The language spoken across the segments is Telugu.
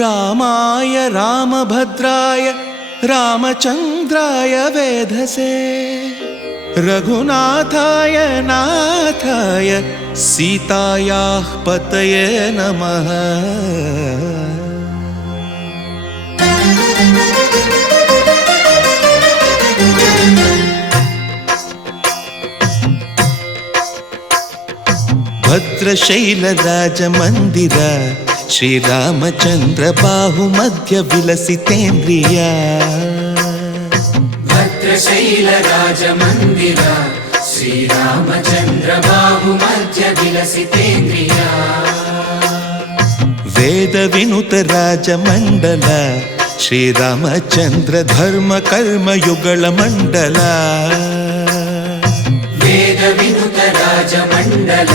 रामाय रामभद्राय रामचन्द्राय वेधसे रघुनाथाय नाथाय सीतायाः पतये नमः। भद्रशैलराजमन्दिर श्रीरामचन्द्र बाहुमध्य विलसितेन्द्रिय भद्रशैलराजमन्दिर श्रीरामचन्द्र बाहुमध्य विलसितेन्द्रिय वेदविनुत राजमण्डल श्रीरामचन्द्र धर्म कर्म युगल मण्डल वेदविनुत राजमण्डल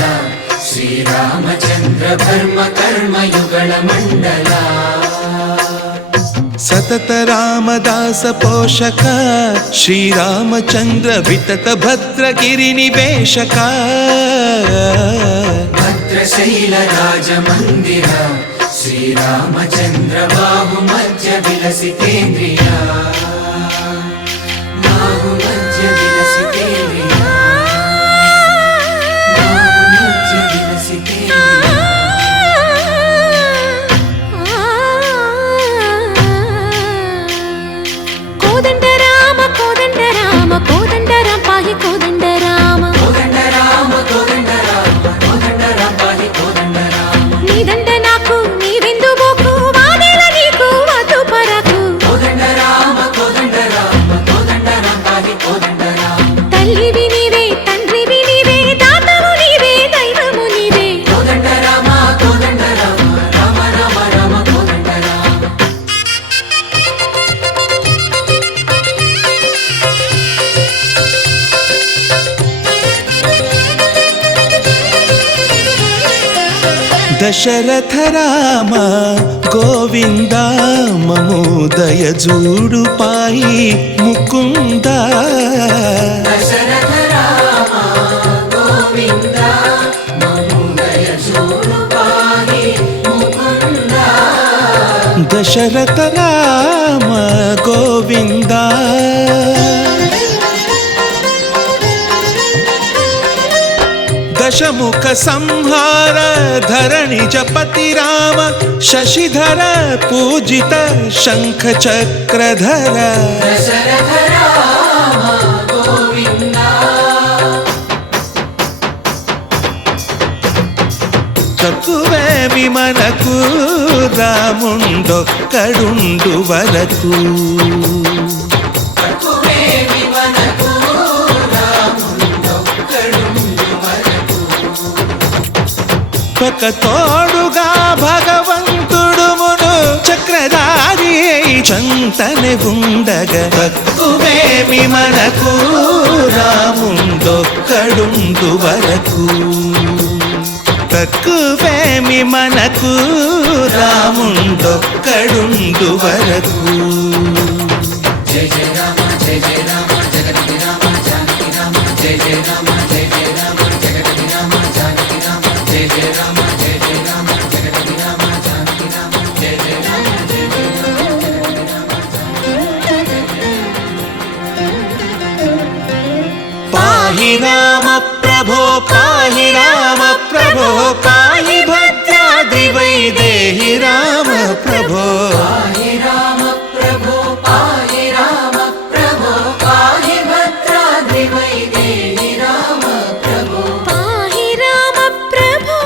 श्रीरामचन्द्र धर्म कर्म युगल मण्डल सतत रामदास पोषक श्रीरामचन्द्र वितत भद्रगिरि निवेशक भद्रशैलराजमन्दिर श्रीरामचन्द्र बाहुमध्य विलसितेन्द्रिय बाहुमध्य विलसितेन्द्रिय दशरथ राम गोविंद ममोदय जूडु पाई मुकुंद दशरथ राम गोविंद ममोदय जूडु पाई मुकुंद दशरथ राम गोविंद दशमुख संहार धरणि जपति राम शशिधर पूजित शंख चक्रधर दशरथ राम गोविंद तकुवेमि मनकु रामुंडొక్కడుండు వరకు ఒక తోడుగా భగవంతుడు మును చక్రధారి చంతనే ఉండగా తక్కువేమి మనకు రాముండొక్కడుండు వరకు తక్కువేమి మనకు రాముండొక్కడుండు వరకు జయ జయ రామ జయ జయ రామ జగతి రామ జానకి రామ జయ జయ రామ జయ జయ రామ జగతి రామ జానకి రామ జయ జయ రామ జయ జయ రామ జగతి రామ జానకి రామ జయ జయ రామ జయ జయ రామ జగతి రామ పాహి రామ ప్రభో పాహి రామ ప్రభో పాహి భద్రాద్రి వైదేహి రామ ప్రభో పాహి రామ ప్రభో పాహి రామ ప్రభో పాహి భద్రాద్రి వైదేహి రామ ప్రభో పాహి రామ ప్రభో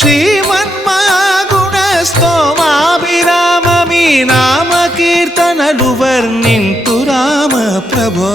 శ్రీమన్మగుణ స్తోమాభిరామ మీ నామ కీర్తనలు వర్ణింతు రామ ప్రభో